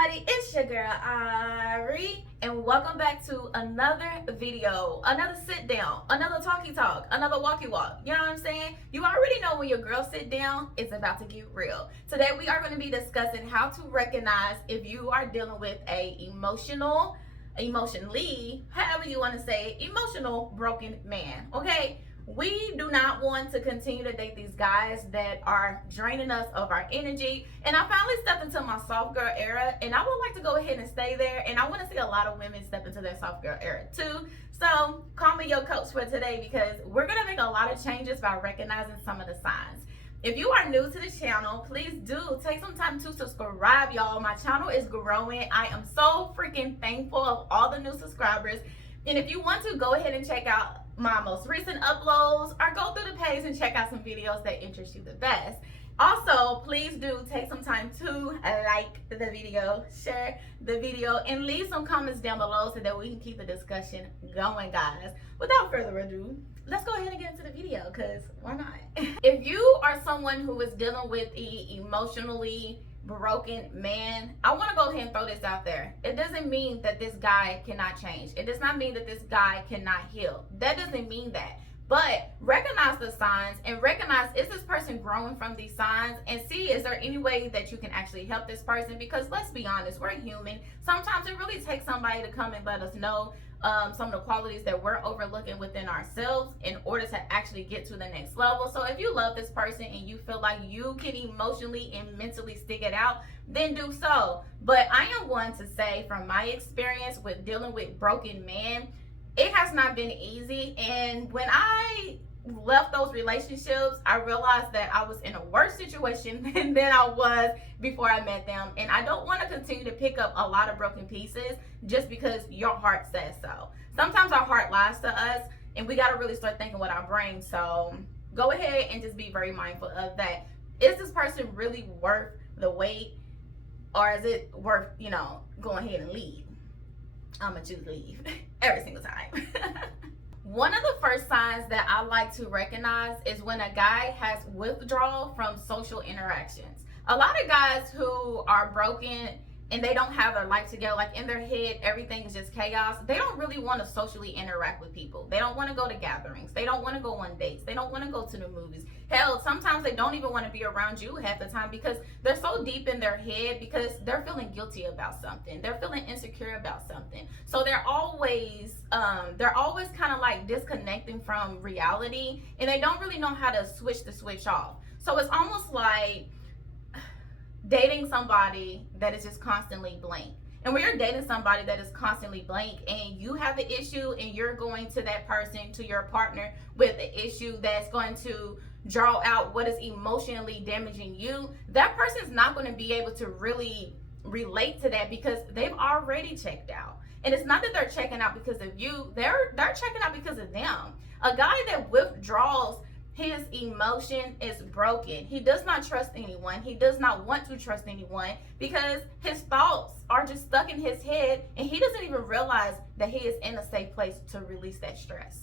everybody, it's your girl Arie, and welcome back to another video, another sit down, another talkie talk, another walkie walk. You know what I'm saying? You already know when your girl sit down, it's about to get real. Today we are going to be discussing how to recognize if you are dealing with a emotionally, however you want to say it, emotional broken man. Okay? We do not want to continue to date these guys that are draining us of our energy. And I finally stepped into my soft girl era, and I would like to go ahead and stay there. And I want to see a lot of women step into their soft girl era too. So call me your coach for today, because we're going to make a lot of changes by recognizing some of the signs. If you are new to the channel, please do take some time to subscribe, y'all. My channel is growing. I am so freaking thankful of all the new subscribers. And if you want to, go ahead and check out my most recent uploads, or go through the page and check out some videos that interest you the best. Also, please do take some time to like the video, share the video, and leave some comments down below so that we can keep the discussion going, guys. Without further ado, let's go ahead and get into the video, because why not? If you are someone who is dealing with the emotionally broken man, I want to go ahead and throw this out there. It doesn't mean that this guy cannot change. It does not mean that this guy cannot heal. That doesn't mean that. But recognize the signs and recognize, is this person growing from these signs, and see, is there any way that you can actually help this person? Because let's be honest, we're human. Sometimes it really takes somebody to come and let us know some of the qualities that we're overlooking within ourselves in order to actually get to the next level. So if you love this person and you feel like you can emotionally and mentally stick it out, then do so. But I am one to say, from my experience with dealing with broken men, it has not been easy. And when I left those relationships, I realized that I was in a worse situation than I was before I met them. And I don't want to continue to pick up a lot of broken pieces just because your heart says so. Sometimes our heart lies to us, and we got to really start thinking with our brain. So go ahead and just be very mindful of that. Is this person really worth the wait, or is it worth, going ahead and leave? I'm gonna choose leave every single time. One of the first signs that I like to recognize is when a guy has withdrawal from social interactions. A lot of guys who are broken and they don't have their life together, like in their head, everything is just chaos. They don't really want to socially interact with people. They don't want to go to gatherings. They don't want to go on dates. They don't want to go to the movies. Hell, sometimes they don't even want to be around you half the time, because they're so deep in their head, because they're feeling guilty about something. They're feeling insecure about something. So they're always kind of like disconnecting from reality, and they don't really know how to switch the switch off. So it's almost like dating somebody that is just constantly blank. And when you're dating somebody that is constantly blank and you have an issue and you're going to that person, to your partner, with an issue that's going to draw out what is emotionally damaging you, that person's not going to be able to really relate to that, because they've already checked out. And it's not that they're checking out because of you, they're checking out because of them. A guy that withdraws, his emotion is broken. He does not trust anyone. He does not want to trust anyone, because his thoughts are just stuck in his head, and he doesn't even realize that he is in a safe place to release that stress.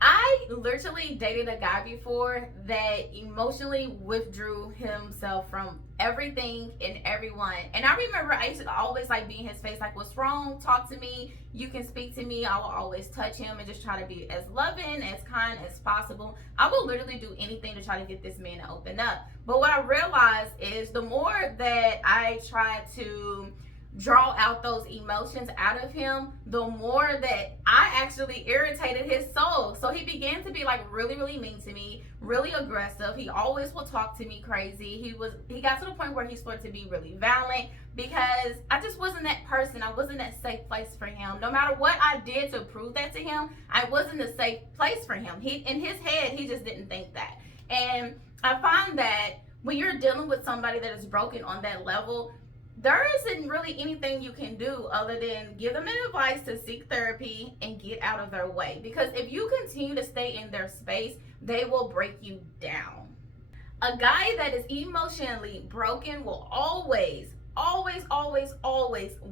I literally dated a guy before that emotionally withdrew himself from everything and everyone. And I remember I used to always be in his face, like, what's wrong? Talk to me. You can speak to me. I will always touch him and just try to be as loving, as kind as possible. I will literally do anything to try to get this man to open up. But what I realized is, the more that I tried to draw out those emotions out of him, the more that I actually irritated his soul. So he began to be really, really mean to me, really aggressive. He always will talk to me crazy. He got to the point where he started to be really violent, because I just wasn't that person. I wasn't that safe place for him. No matter what I did to prove that to him, I wasn't a safe place for him. In his head, he just didn't think that. And I find that when you're dealing with somebody that is broken on that level, there isn't really anything you can do other than give them advice to seek therapy and get out of their way. Because if you continue to stay in their space, they will break you down. A guy that is emotionally broken will always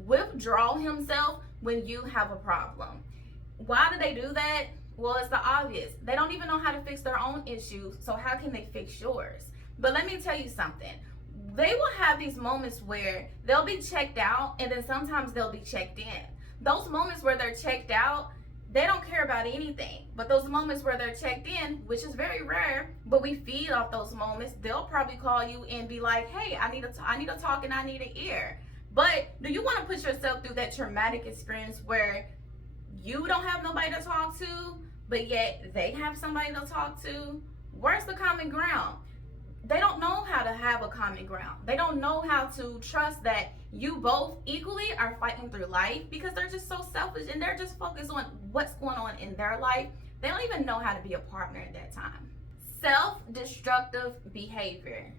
withdraw himself when you have a problem. Why do they do that? Well, it's the obvious. They don't even know how to fix their own issues, so how can they fix yours? But let me tell you something. they will have these moments where they'll be checked out and then sometimes they'll be checked in. Those moments where they're checked out, they don't care about anything. But those moments where they're checked in, which is very rare, but we feed off those moments, they'll probably call you and be like, hey, I need to talk and I need an ear. But do you want to put yourself through that traumatic experience where you don't have nobody to talk to, but yet they have somebody to talk to? Where's the common ground? They don't know how to have a common ground. They don't know how to trust that you both equally are fighting through life, because they're just so selfish and they're just focused on what's going on in their life. They don't even know how to be a partner at that time. Self-destructive behavior.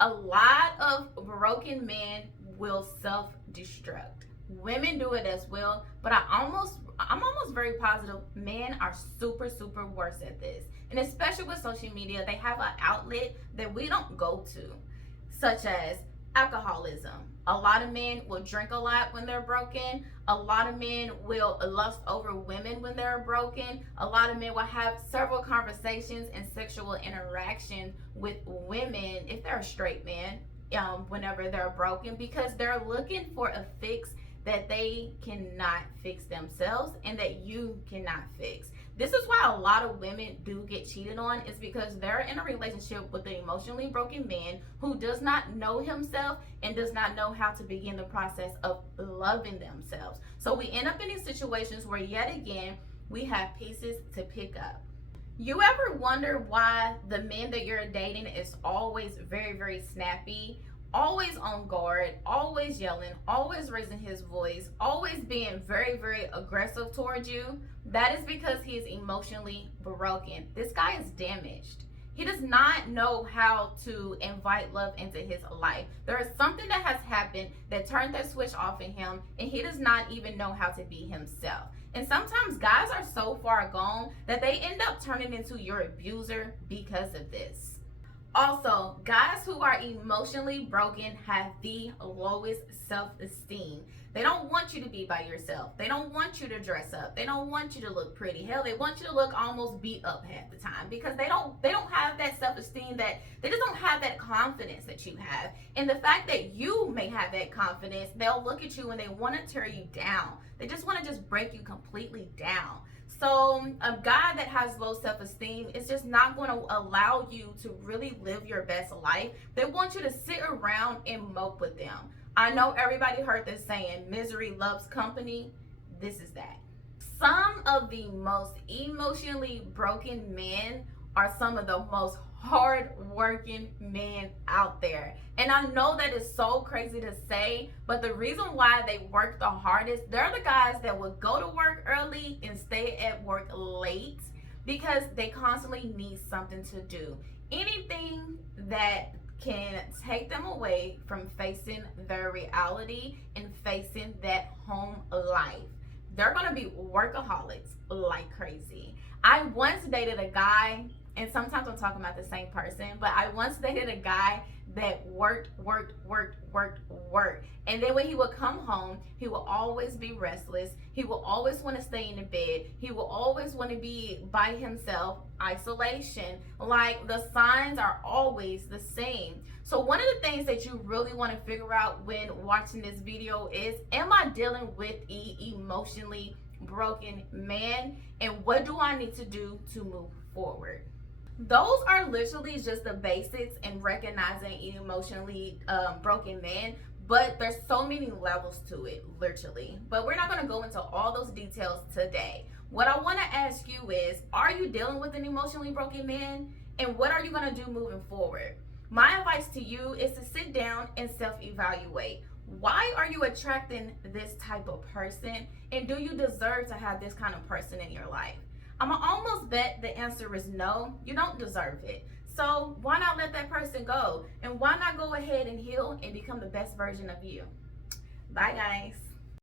A lot of broken men will self-destruct. Women do it as well, but I'm almost very positive men are super worse at this. And especially with social media, they have an outlet that we don't go to, such as alcoholism. A lot of men will drink a lot when they're broken. A lot of men will lust over women when they're broken. A lot of men will have several conversations and sexual interaction with women, if they're a straight man, whenever they're broken, because they're looking for a fix that they cannot fix themselves and that you cannot fix. This is why a lot of women do get cheated on, is because they're in a relationship with an emotionally broken man who does not know himself and does not know how to begin the process of loving themselves. So we end up in these situations where yet again, we have pieces to pick up. You ever wonder why the men that you're dating is always very snappy, always on guard, always yelling, always raising his voice, always being very aggressive towards you? That is because he is emotionally broken. This guy is damaged. He does not know how to invite love into his life. There is something that has happened that turned that switch off in him, and he does not even know how to be himself. And sometimes guys are so far gone that they end up turning into your abuser because of this. Also, guys who are emotionally broken have the lowest self-esteem. They don't want you to be by yourself. They don't want you to dress up. They don't want you to look pretty. Hell, they want you to look almost beat up half the time, because they don't have that self-esteem, that they just don't have that confidence that you have. And the fact that you may have that confidence, they'll look at you and they want to tear you down. They just want to just break you completely down. So a guy that has low self-esteem is just not going to allow you to really live your best life. They want you to sit around and mope with them. I know everybody heard this saying, misery loves company. This is that. Some of the most emotionally broken men are some of the most hard-working men out there. And I know that is so crazy to say, but the reason why they work the hardest, they're the guys that will go to work early and stay at work late, because they constantly need something to do. Anything that can take them away from facing their reality and facing that home life. They're gonna be workaholics like crazy. I once dated a guy, and sometimes I'm talking about the same person, but I once dated a guy that worked. And then when he would come home, he will always be restless. He will always want to stay in the bed. He will always want to be by himself, isolation. Like, the signs are always the same. So one of the things that you really want to figure out when watching this video is, am I dealing with an emotionally broken man? And what do I need to do to move forward? Those are literally just the basics in recognizing an emotionally broken man, but there's so many levels to it, literally. But we're not going to go into all those details today. What I want to ask you is, are you dealing with an emotionally broken man? And what are you going to do moving forward? My advice to you is to sit down and self-evaluate. Why are you attracting this type of person? And do you deserve to have this kind of person in your life? I'm gonna almost bet the answer is no, you don't deserve it. So why not let that person go? And why not go ahead and heal and become the best version of you? Bye, guys.